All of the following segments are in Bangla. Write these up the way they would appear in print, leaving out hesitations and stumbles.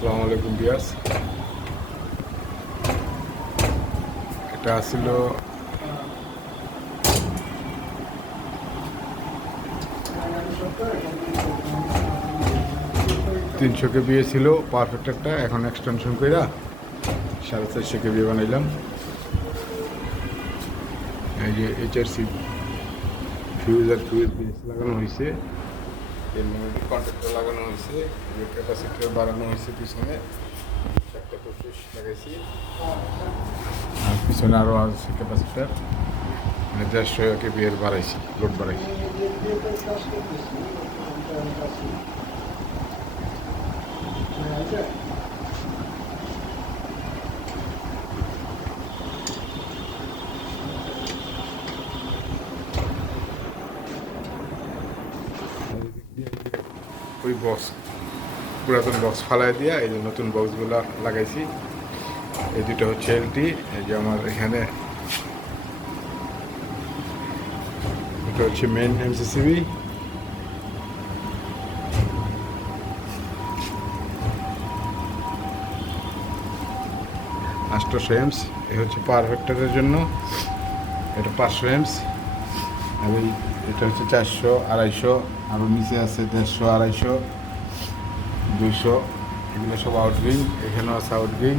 আসসালামু আলাইকুম বিয়াস। এটা ছিল 300 কেবি ছিল পারফেক্ট একটা, এখন এক্সটেনশন কইরা 450 কেবি বানাইলাম। এই যে এইচআরসি ফিউজ আর ফিউজ বেস লাগানো হয়েছে, কন্ট্যাক্টর লাগানো হয়েছে, ক্যাপাসিটার বাড়ানো হয়েছে, পিছনে 125 লাগাইছি আর পিছনে আরও আছে ক্যাপাসিটার, মানে 150 কেবি এর বাড়াইছি, লোড বাড়াইছি। ওই বক্স, পুরাতন বক্স ফালাই দিয়া এই যে নতুন বক্সগুলো লাগাইছি। এই দুটো হচ্ছে এলটি, এই যে আমার এখানে এটা হচ্ছে মেন এমসিসিবি, আটশো এমস। এ হচ্ছে পারফেক্টারের জন্য, এটা 500 এমস। আর এটা হচ্ছে 400, 250, আরও নিচে আছে 150, 250, 200। এগুলো সব আউটগোয়িং, এখানেও আছে আউটগোয়িং।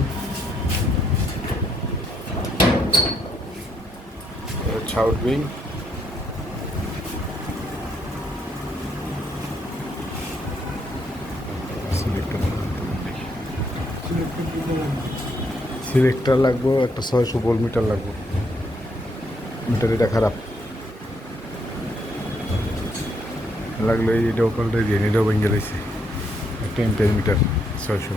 হচ্ছে আউটগোয়িং। সিলেক্টার লাগবো একটা, 600 ভোল্ট মিটার লাগবে। মিটার এটা খারাপ লাগলো, এটাও পাল্টে দিয়ে এটাও ভেঙে গেছে। একটা 10 মিটার 600।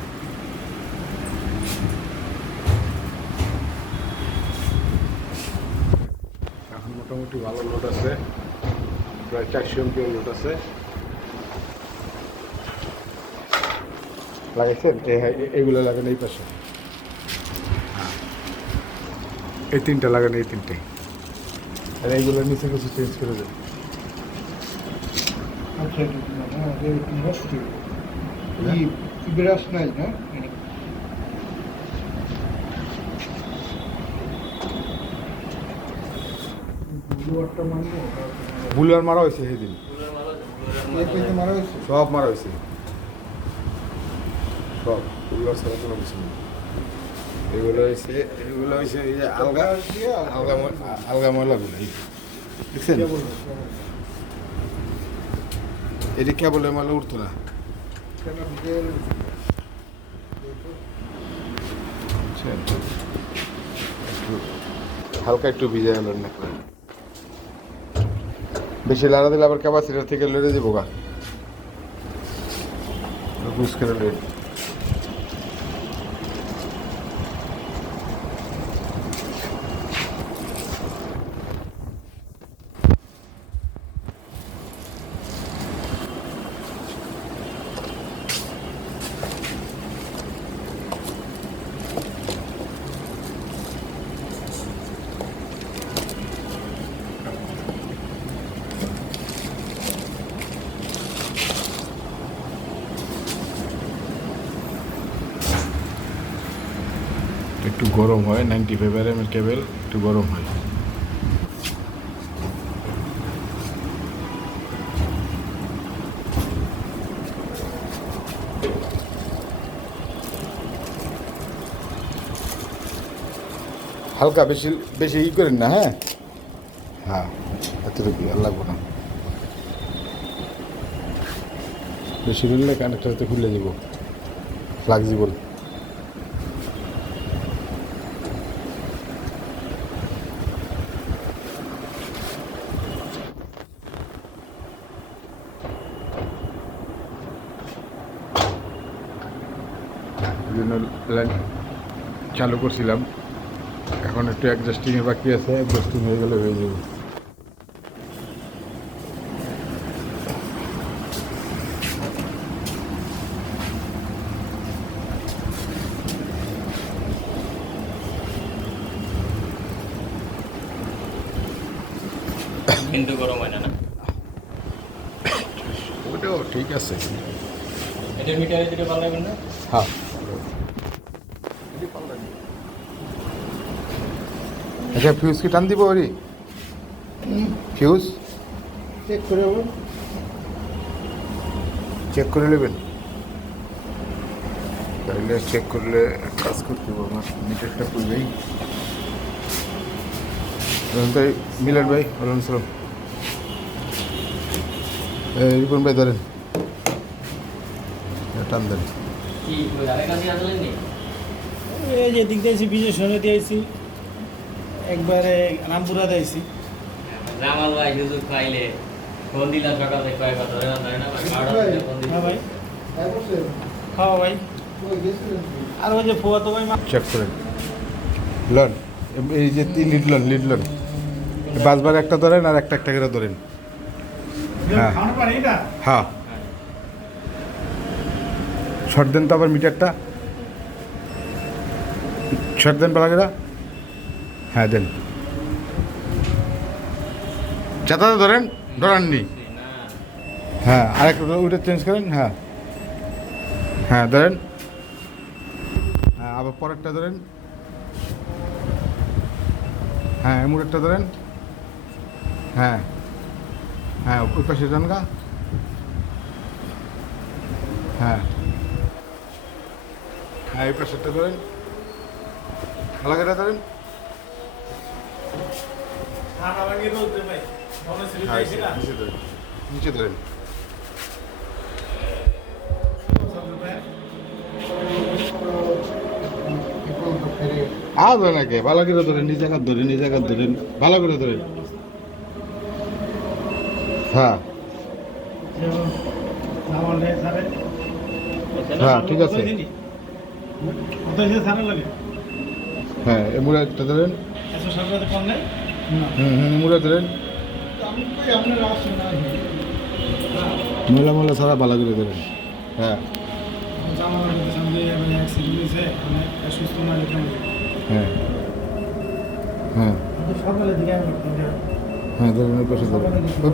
এখন মোটামুটি ভালো লোড আছে, প্রায় 400 এমপিয়ার লোড আছে। লাগাইছেন এইগুলো লাগান এই পাশে, এই 3টা লাগান, এই 3টে, আর এইগুলো নিচে কিছু চেঞ্জ করে দেন। আচ্ছা, ব্রাশ নাই না? বুলার মারা হয়েছে সেদিন, মারা হয়েছে। সব মারা হয়েছে, সব বুলার ছাড়া কোনো কিছু নেই। এগুলো হয়েছে এই যে আলগা আলগা আলগা ময়লাগুলো, দেখছেন? এটি কেবলের ময়লা উঠতো না। হালকা একটু ভিজে গেল না, বেশি লাড়া দিলে আবার ক্যাপাসিটার থেকে লড়ে দেবো গা, বুঝ করে লড়ে। একটু গরম হয়, 95 mm কেবল একটু গরম হয়। হালকা বেশি বেশি করেন না, হ্যাঁ হ্যাঁ, এতটুকু আর লাগবো না। বেশি করলে কানেক্টার হাতে খুলে দিব, ফ্লেক্সিবল। লাইন চালু করছিলাম, এখন একটু অ্যাডজাস্টিংয়ে বাকি আছে, অ্যাডজাস্টিং হয়ে গেলে হয়ে যাবে। কিন্তু গরম হয় না না? ওটাও ঠিক আছে। এটার মিটারে যেটা ভালো লাগবে না? হ্যাঁ। আচ্ছা ফিউজ কি টান দিব ওরি ফিউজ চেক করে বলুন। চেক করে নেবেন তাহলে চেক করলে কাজ করতে হবে আমার মিটারটা করবেই ভাই মিলন ভাই ওয়ালাইকুম সালাম রিপন ভাই ধরেন টান দেন এই যে দিক দিয়েছি বিজয় সরে দিয়েছি একবারে রামপুরা দিয়েছি জামাল ভাই সুযোগ পাইলে ফোন দিলাম সকালে কয়েক কথা ধরে না ধরে না হ্যাঁ ভাই হ্যাঁ, বসে। খাওয়া ভাই কই গেছিলেন কি? আর ওই যে ফুয়া তো ভাই চেক করেন লন এই যে লিড লন বাসবার একটা ধরেন আর একটা একটা করে ধরেন হ্যাঁ। খাওয়ানো পারে এটা হ্যাঁ শর্ট দেন তো আবার মিটারটা শর্ট দেন পালাগেরা হ্যাঁ দেন চাতাতে ধরেন ধরাননি হ্যাঁ আরেকটা ওইটা চেঞ্জ করেন হ্যাঁ হ্যাঁ ধরেন হ্যাঁ আবার পরেরটা ধরেন হ্যাঁ এমুরেরটা ধরেন হ্যাঁ হ্যাঁ ওই পাশে যান গা হ্যাঁ হ্যাঁ এই পাশেরটা ধরেন আলাদাটা ধরেন ঠান্ডা লাগে রোদ ভাই মনে ছিল হ্যাঁ যাইছি না নিচে ধরেন এখন তো ফিরে ধরেন আগে ভালো করে ধরেন নিজে কাজ ধরেন ভালো করে ধরেন হ্যাঁ সামান রে সারে হ্যাঁ ঠিক আছে কোথায় যে সারে লাগে হ্যাঁ এমুরে একটা ধরেন এত সরকার কম নেই না এমুরে ধরেন আমি কই আপনার আসে না ময়লা সারা ভালো করে ধরেন হ্যাঁ জামাল সামনে মানে অ্যাক্সিডেন্ট হয়েছে অনেক সুস্থ না লেখা হ্যাঁ হ্যাঁ সকালে দিকে আমি হ্যাঁ ধরেন ওই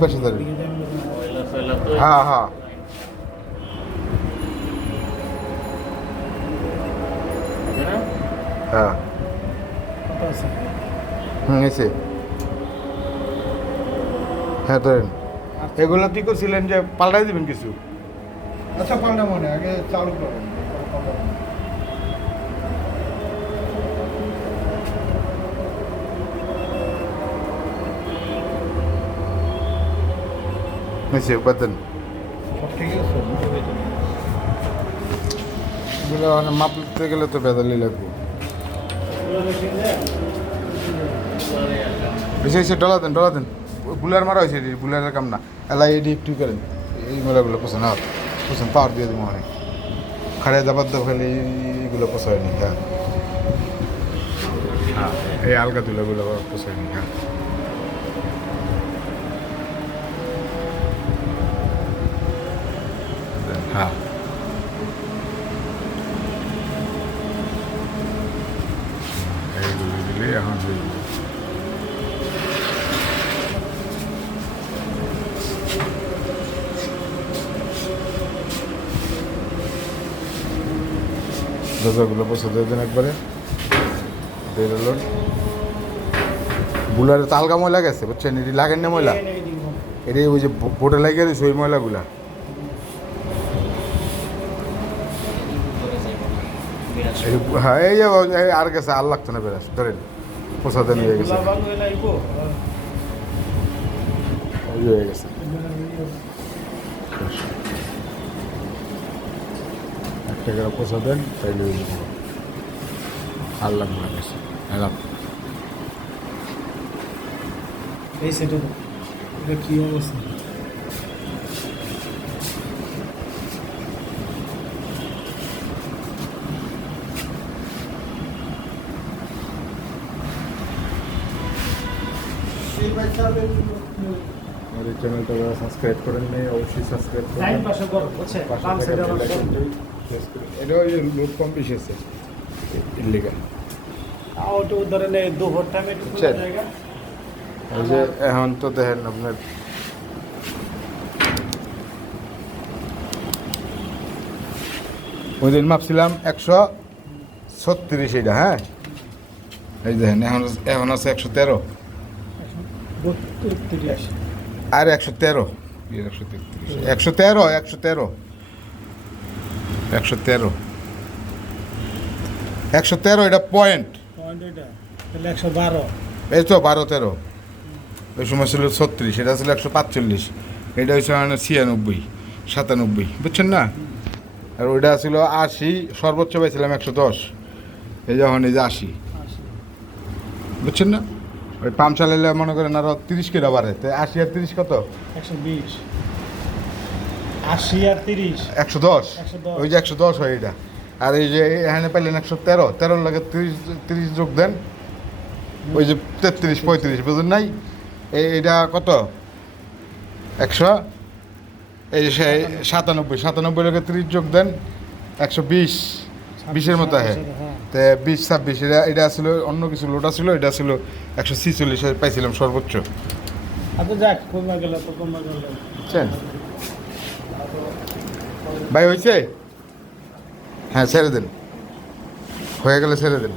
পাশে ধরেন হ্যাঁ হ্যাঁ হ্যাঁ এসে হ্যাঁ ধরেন এগুলো তুই করছিলেন যে পাল্টাই দিবেন কিছু আচ্ছা পাল্টা মনে আগে চালু করেন এসে বাদেন সব ঠিক আছে এগুলো মানে মাপ লিখতে গেলে তো বেদালি লাগবে এসে ডলা দেন বুলার মারা হয়েছে বুলারের কাম না এলাই এডি একটু করেন এই মেলাগুলো পছন্দ না পছন্দ পাওয়ার দিয়ে দেবো অনেক খাড়ে দাবার দাব খেলে এইগুলো পোষায়নি হ্যাঁ হ্যাঁ এই আলগা তুলাগুলো পোষায়নি হ্যাঁ হ্যাঁ এইগুলো দিলে এখন হয়ে যাবে দরজাগুলো পছন্দ দেন একবারে বেরোলোর বুলারে তো আলগা ময়লা গেছে বুঝছেন এটি লাগেন না ময়লা এটি ওই যে বোটে লাগিয়ে দিয়েছে ওই ময়লাগুলা হ্যাঁ এই যে আর গেছে আর লাগতো না বেরাস ধরেন পোষা দেন হয়ে গেছে ওই হয়ে গেছে একটা করে পোষা দেন তাইলে হয়ে যাবে আর লাগবে না বেশি এই সেটা এটা কি অবস্থা এই বাচ্চাদের আমার এই চ্যানেলটা যারা সাবস্ক্রাইব করেন নেই অবশ্যই সাবস্ক্রাইব টাইম করবেন পাশে করো বুঝছে পাশে কাম থাকা সেটা bell icon-টি press করে। এটা ওই যে লোড কম বেশি আছে ইলিগাল আউট ধরে নে দুপুর টাইমে একটু বুঝছেন? জায়গা ওই যে এখন তো দেখেন আপনার ওই দিন মাপছিলাম 36 এটা, হ্যাঁ এই দেখেন এখন এখন আছে 113 32 আর 113 113 113 113 113 এটা পয়েন্ট, পয়েন্ট এটা তাহলে 112 এই তো 12-13 ওই সময় ছিল 36, এটা ছিল 145, এটা হচ্ছে 96 97, বুঝছেন না? আর ওইটা ছিল 80, সর্বোচ্চ পাইছিলাম 110, এই যখন এই যে 80, বুঝছেন না? ওই পাম্প চালাইলে মনে করেন আরো 30 করে বাড়ে, তো 80 আর 30 কত? 120 80 আর 30 110, 110 ওই যে 110 হয় এটা। আর এই যে এখানে পাইলেন 113, 13 লাগে 30 যোগ দেন, ওই যে 33 35, বুঝলেন নাই? এইটা কত? 100, এই যে 97 লাগে 30 যোগ দেন, 120, 20-এর মতো হয়। হ্যাঁ তো 20-26 এটা ছিল অন্য কিছু লোটা ছিল, এটা ছিল 146 পাইছিলাম সর্বোচ্চ, আচ্ছা যাক কমা গেল তো কমা গেল বুঝছেন? ভাই হয়েছে? হ্যাঁ ছেড়ে দেন, হয়ে গেলে ছেড়ে দেন,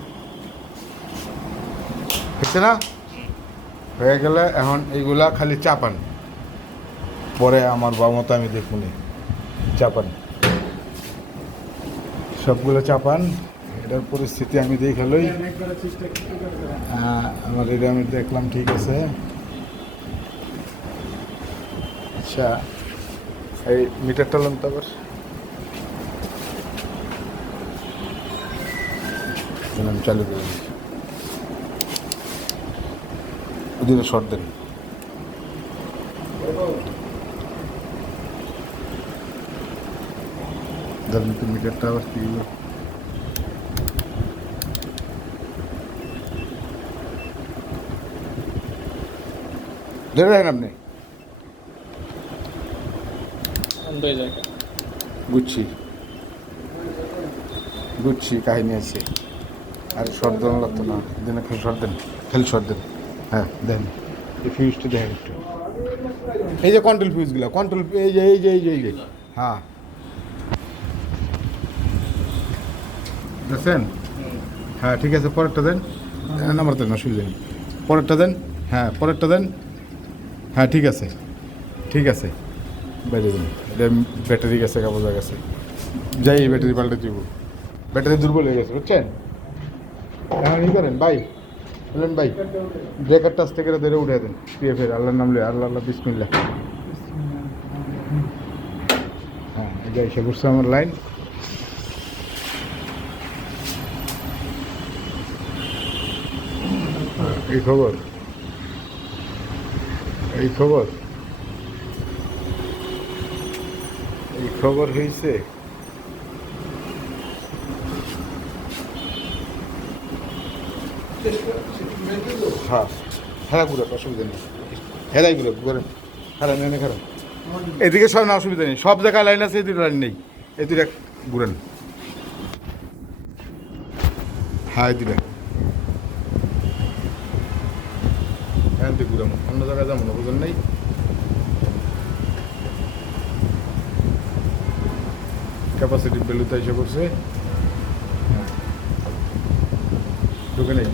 হচ্ছে না? হয়ে গেলে এখন এইগুলা খালি চাপান, পরে আমার বাবা মতো আমি দেখুন, চাপান সবগুলো চাপান। এটার পরিস্থিতি আমি দেখালই, একবারে চেষ্টা করতে পারবে আমার এটা আমি দেখলাম ঠিক আছে। আচ্ছা এই মিটারটা লাম তো আবার আমি চালু করে দিচ্ছি, ওদিকে শর্ট দেন। ধরেন তো মিটারটা আবার কি ধরে রাখেন আপনি, গুচ্ছি কাহিনী আছে। আর শর্ট দেওয়া লাগতো না, দিনে খালি শর্ট দেন, খালি শর্ট দেন। হ্যাঁ দেন, এই ফিউজটা দেখেন একটু, এই যে কন্ট্রোল ফিউজগুলো, কন্ট্রোল এই যে এই যে এই যে এই যে হ্যাঁ দেখছেন? হ্যাঁ ঠিক আছে, পরেরটা দেন, নাম্বার দেন, অসুবিধা নেই, পরেরটা দেন, হ্যাঁ পরেরটা দেন, হ্যাঁ ঠিক আছে ঠিক আছে, বাইরে দেন। এটা ব্যাটারি গেছে, বোঝা গেছে, যাই ব্যাটারি পাল্টে দিব, ব্যাটারি দুর্বল হয়ে গেছে, বুঝছেন? এখন ই করেন ভাই, বললেন ভাই ব্রেকার টাচ থেকে ধরে উঠে দেন, পিএফের আল্লাহর নাম লিয়ে, আল্লাহ আল্লাহ বিসমিল্লাহ। হ্যাঁ এটা এসে বসছে আমার লাইন। এই খবর, এই খবর, এই খবর হয়েছে। হ্যাঁ হেরা ঘুরে, অসুবিধা নেই, হেরাই ঘুরে ঘুরে, খারাপ নেই খারাপ, এদিকে সব না অসুবিধা নেই, সব জায়গায় লাইন আছে, এদিকে লাইন নেই, এদিকে ঘুরেন। হ্যাঁ এদিকে হ্যাঁ এদিকে ঘুরাম, অন্য জায়গায় যাবো না, বুঝলেন নাই? ক্যাপাসিটি বেলুতে এসে করছে, হ্যাঁ ঢুকে নেই,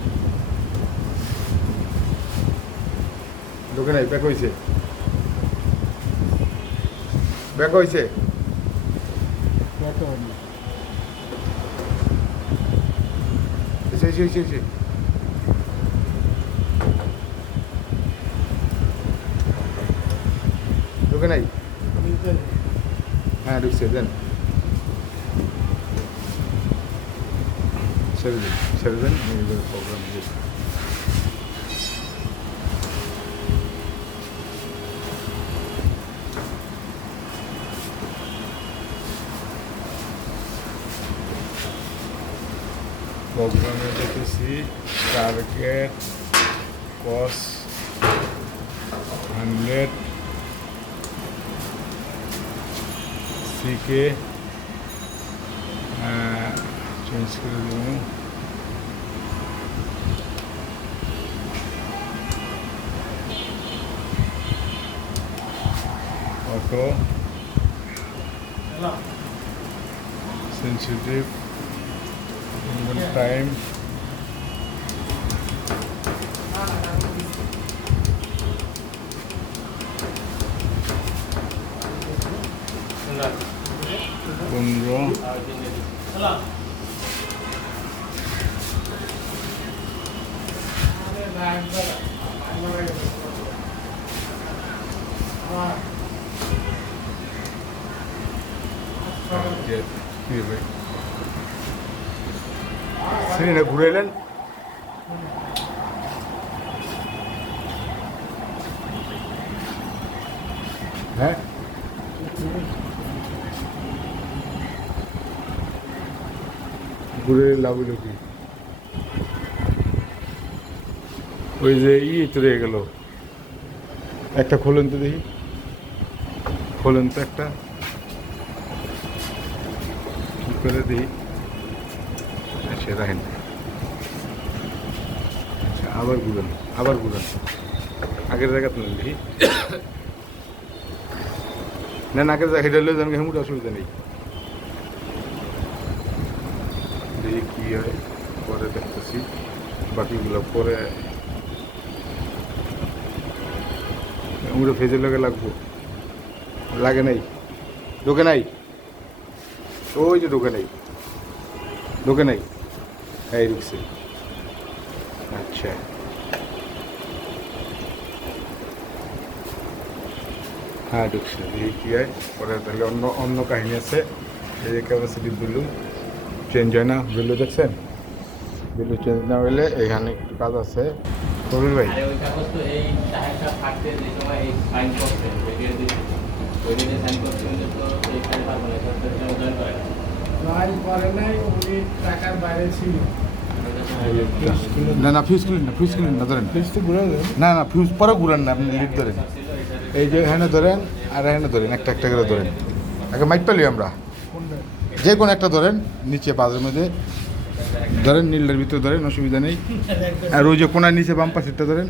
ঢুকে নাই, ব্যাক হয়েছে, ব্যাক হয়েছে, এসে এসে এসে এসে ঢুকে নাই, হ্যাঁ ঢুকছে, দেন ছেড়ে দেন, ছেড়ে দেন, প্রোগ্রাম প্রোগ্রামে দেখেছি টার্গেট কস 100 সিকে চেঞ্জ করে দেব, অটো সেন্সিটিভ টাইম পনেরো সিনেমা ঘুরে এলেন হ্যাঁ ঘুরে লাভ হইল কি ওই যে তো রয়ে গেল একটা খোলেন তো দেখি খোলেন তো একটা কি করে দিই আচ্ছা রাখেন আচ্ছা আবার ঘুরেন আগের জায়গা তুলেন দেখি না আগের জায়গা হেঁটে যান হেমুট অসুবিধা নেই দেখি কী হয় পরে দেখতেছি বাকিগুলো পরে হেমুটে ফেজের লগে লাগবো লাগে নাই ঢোকে নাই ওই যে ঢোকে নাই এই ঢুকছে আচ্ছা হ্যাঁ ঢুকছে দেখি কী হয় পরে তাহলে অন্য কাহিনী আছে এই যে ক্যাপাসিটি বিলু চেঞ্জ হয় না বিলু দেখছেন বিলু চেঞ্জ না হলে এখানে একটু কাজ আছে কবির ভাই আরে ওই কাগজ তো এই সাহেবটা থাকতে যে সময় এই সাইন করতে ভিডিও দিতে ওই দিনে সাইন করতে হলে তো এই সাইন পারবো না সব জয়েন করে না লাইন করে নাই উনি টাকার বাইরে ছিল না ফিউজ ক্লিন না ধরেন ফিস তো ঘুরে দেন না ফিউজ পরে ঘুরান না আপনি লিড ধরেন এই যে এখানে ধরেন আর এখানে ধরেন একটা করে ধরেন আগে মাইক পেলি আমরা কোনটা যে কোনো একটা ধরেন নিচে বাজের মধ্যে ধরেন নীলের ভিতরে ধরেন অসুবিধা নেই আর ওই যে কোনার নিচে বাম পাশেরটা ধরেন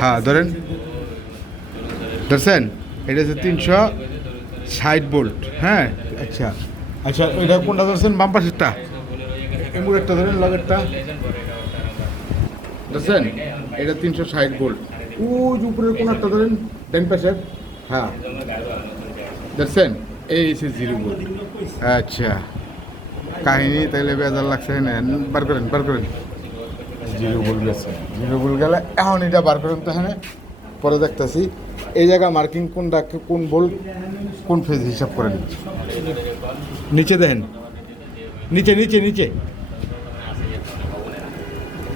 হ্যাঁ ধরেন ধরছেন এটা হচ্ছে 360 ভোল্ট হ্যাঁ আচ্ছা ওইটা কোনটা ধরছেন বাম পাশেরটা এমুরেরটা ধরেন লগেরটা ধরছেন এটা 360 ভোল্ট ওই যে উপরের কোনারটা ধরেন ডান পাশের হ্যাঁ দেখছেন এই হচ্ছে 0 ভোল্ট আচ্ছা কাহিনী তাইলে বেজার লাগছে না বার করেন 0 ভোল্ট গেছে 0 ভোল্ট গেলে এখন এটা বার করেন তো এখানে পরে দেখতেছি এই জায়গা মার্কিং কোনটা কোন ভোল্ট কোন ফেজ হিসাব করেন নিচে দেখেন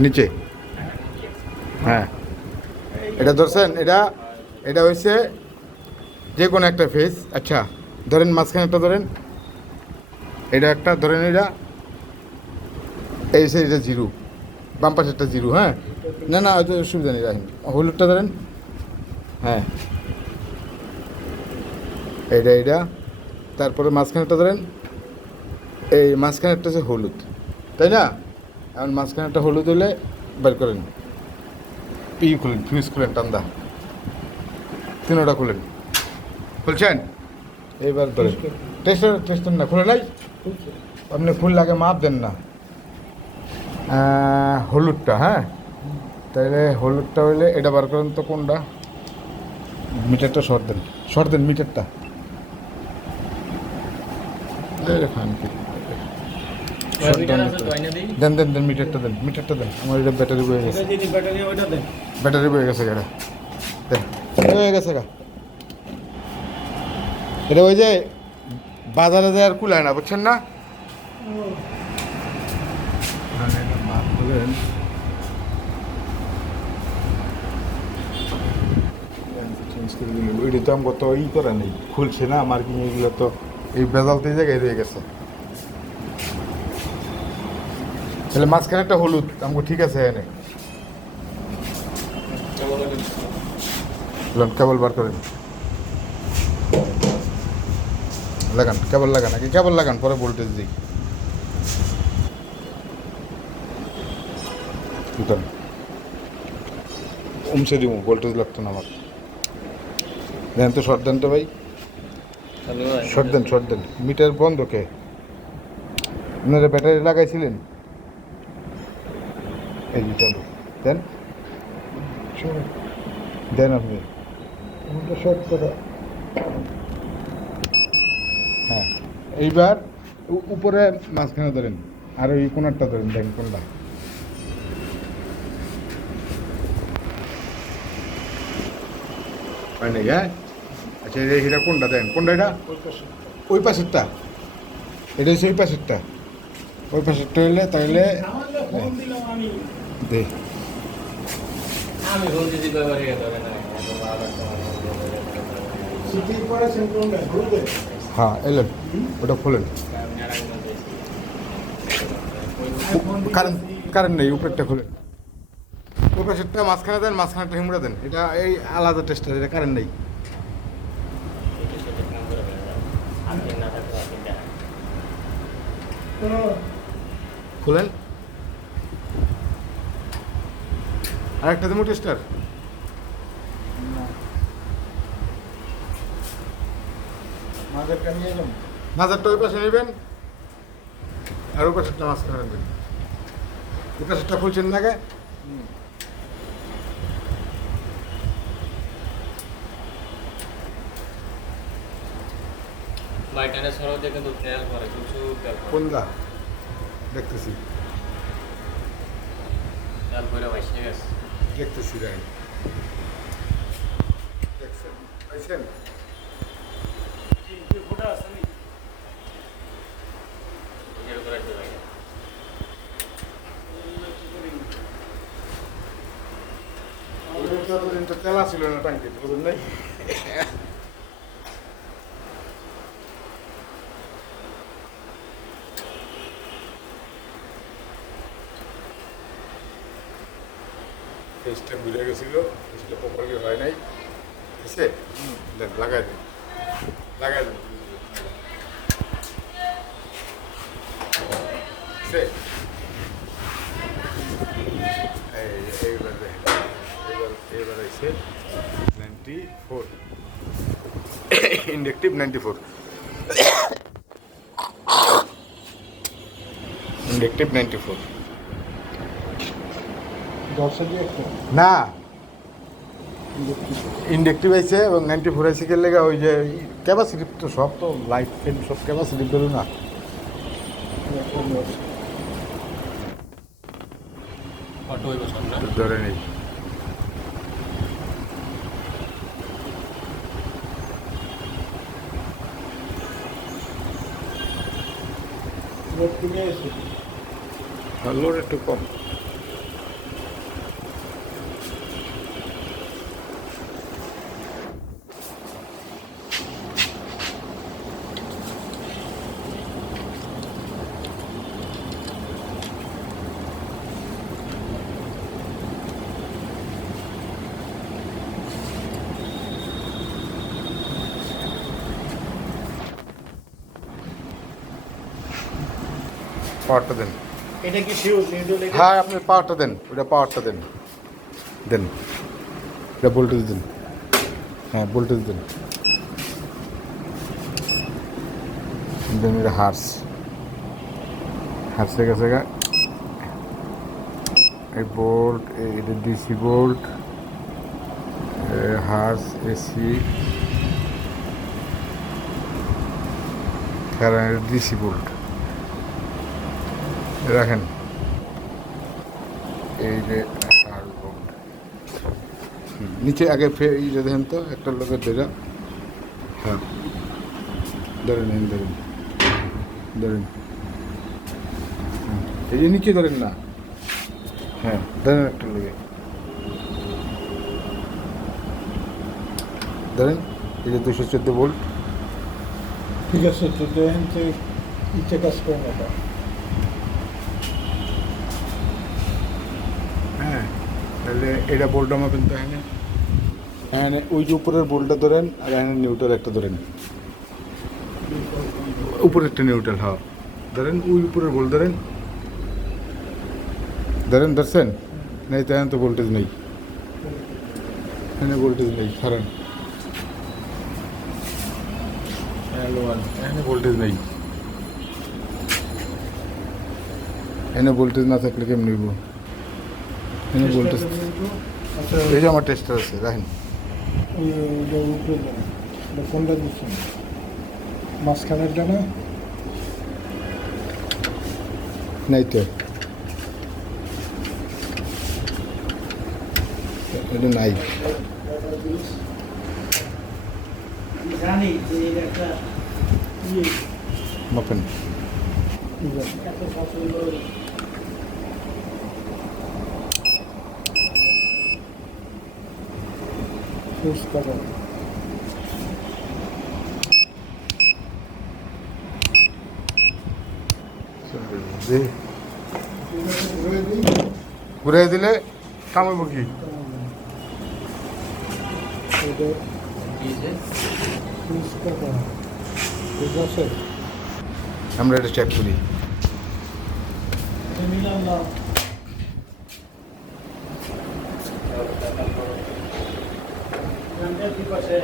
নিচে হ্যাঁ এটা ধরছেন এটা হয়েছে যে কোনো একটা ফেজ আচ্ছা ধরেন মাঝখানে একটা ধরেন এটা একটা ধরেন এই সে এটা 0 বাম পাশে একটা 0 হ্যাঁ না হয়তো অসুবিধা নেই রাখেন হলুদটা ধরেন হ্যাঁ এইটা তারপরে মাঝখানেরটা ধরেন এই মাঝখানেরটা হচ্ছে হলুদ তাই না এখন মাঝখানেরটা হলুদ হলে বের করেন খুলেন ফিউজ খুলেন টান্দা তিনোটা খুলছেন এইবার ধরেন টেস্টার না খুলে নাই আপনি খুললে আগে মাপ দেন না হলুদটা হ্যাঁ তাহলে হলুদটা হইলে এটা বার করেন তো কোনটা মিটারটা শর্ট দেন মিটারটা খান কি দেন মিটারটা দেন আমার এটা ব্যাটারি বয়ে গেছে ব্যাটারি বয়ে গেছে এটা হয়ে গেছে গা এটা ওই যে বাজারে যায় আর কুলায় না বুঝছেন না ওইটা তো আমার তো করা নেই খুলছে না মার্কিং এগুলো তো এই বেজালতে জায়গায় রয়ে গেছে তাহলে মাঝখানে একটা হলুদ আমাকে ঠিক আছে এনে কেবল বার করেন কেবল লাগান আগে কেবল লাগান পরে ভোল্টেজ দিই উমসে দিব ভোল্টেজ লাগতো না আমার দেন তো শর্ট দেন তো ভাই শর্ট দেন মিটার বন্ধ কে আপনারা ব্যাটারি লাগাইছিলেন এই যে চলো দেন শর্ট দেন আপনি আমাকে শর্ট করে হ্যাঁ এইবার উপরে মাঝখানে ধরেন আর ওই কোনারটা ধরেন দেখেন কোনটা হয় নাকি হ্যাঁ আচ্ছা এটা কোনটা দেন কোনটা এটা ওই পাশে ওই পাশেরটা এটা হচ্ছে ওই পাশেরটা ওই পাশেরটা হইলে তাহলে আমাকে ফোন দিলাম আমি দে আমি ফোন দিদি ব্যবহার করে না আবার তোমার সিটি পরে সেন্ট্রালটা ঘুরবে হ্যাঁ এলেন ওটা খোলেন কারেন্ট কারেন্ট নেই উপরেরটা খোলেন ওই পাশেরটা মাঝখানে দেন মাঝখানেটা হিমড়া দেন এটা এই আলাদা টেস্টার এটা কারেন্ট নেই খুলেন আরেকটা দেবো টেস্টার মাঝেরটা নিয়ে এলাম মাজারটা ওই পাশে নেবেন আর ওই পাশেরটা মাঝখানে নেবেন ওই পাশেরটা খুলছেন না আগে লাইটারে সরাও দিয়ে কিন্তু তেল করে কিছু তেল করে কোনটা দেখতেছি তেল করে বসে গেছে দেখতেছি দেখেন দেখছেন পাইছেন ফোটা আছে নি এর উপরে দিয়ে লাগে তো তেলা ছিল না ট্যাঙ্কি বুঝলেন নাই ফেসটা ঘুরে গেছিল ফেসটা প্রপারলি হয় নাই এসে দেন লাগাই দেন লাগাই দেন এসে এইবার দেখেন এবার এসে 94 ইন্ডাকটিভ 94 ইন্ডাকটিভ 94 দশে দিয়ে একটা না ইন্ডাকটিভ আইছে এবং 94 আইছে কে লেগে ওই যে ক্যাপাসিটি তো সব তো লাইফ ফিল্ম সব ক্যাপাসিটি বেরো না অটো হইব সব না ধরে নেই লোড কিনে এসে লোড একটু কম পাওয়ারটা দেন এটা কি ফিউজ নিউট্রাল এটা হ্যাঁ আপনি পাওয়ারটা দেন ওটা পাওয়ারটা দেন দেন এটা ভোল্টেজ দিন হ্যাঁ ভোল্টেজ দিন দেন এটা হার্সের কাছে এই বোল্ট এটা ডিসি বোল্ট হার্স এসি ডিসি বোল্ট রাখেন এই যে হার্স বোল্ট নিচে আগে এই যে দেখেন তো একটা লোকের ধরে হ্যাঁ ধরেন ধরেন ধরেন এই যে নিচে ধরেন না হ্যাঁ ধরেন একটা লোকে ধরেন এই যে 214 ভোল্ট ঠিক আছে তো দেখেন যে ইচ্ছে কাজ করে না এটা। হ্যাঁ তাহলে এটা বোল্টটা মাপেন তো হ্যাঁ হ্যাঁ ওই যে উপরের বোল্টটা ধরেন আর হ্যাঁ নিউট্রাল একটা ধরেন উপরে একটা নিউট্রাল হ্যাঁ ধরেন ওই উপরের বোল্ট ধরেন ধরেন ধরছেন নেই তেমন তো ভোল্টেজ নেই এখানে ভোল্টেজ নেই কারণ এখানে ভোল্টেজ নেই এখানে ভোল্টেজ না থাকলে কেমন নিব এখানে বলতেছে আচ্ছা এই যে আমার টেস্টার আছে রাখেন। ওইটা উপরে দেন, ওটা কোনটা দিচ্ছেন, মাঝখানেরটা না? নাই তো এটা নাই। আমি জানি যে এর একটা ইয়ে মাপেন ঠিক আছে। এত পছন্দ। ফিউজ কাটা। ঘুরে দিলে কামাইব কি? এটা ফিউজ কাটা ঠিক আছে। আমরা এটা চেক করি। মিলাম না গানটার কি পাশে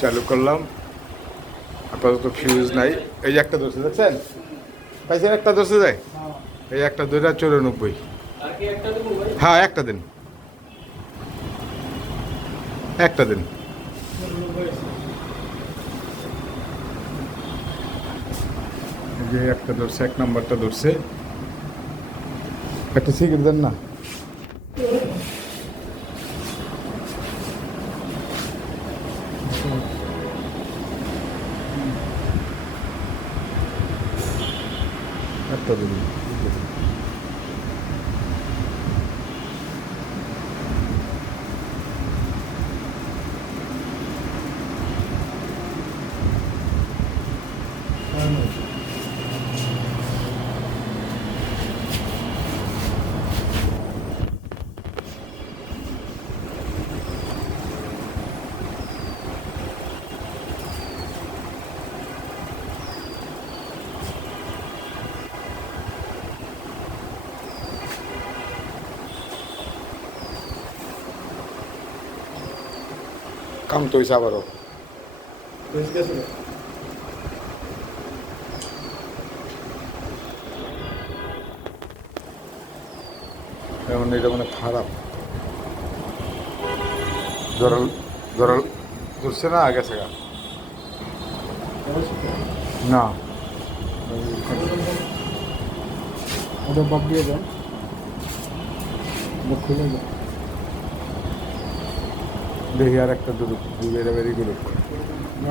চালু করলাম, আপাতত ফিউজ নাই। এই যে একটা ধরছে দেখছেন, পাইছেন একটা ধরছে যায়, এই একটা 294। আর কি একটা দেবো ভাই? হ্যাঁ একটা দিন, একটা দিন। এই যে একটা ধরছে, 1 নাম্বারটা ধরছে। একটা সিগারেট দেন না। একটা দিন। কাম তো হয়েছে আবারও। এমন এটা মানে খারাপ, জরাল জরাল ধরছে না আগে থেকে না। ওটা বাদ দিয়ে দেন, ওটা খুলে দেন। দেখি আর একটা দুটো বেরি গুলো। না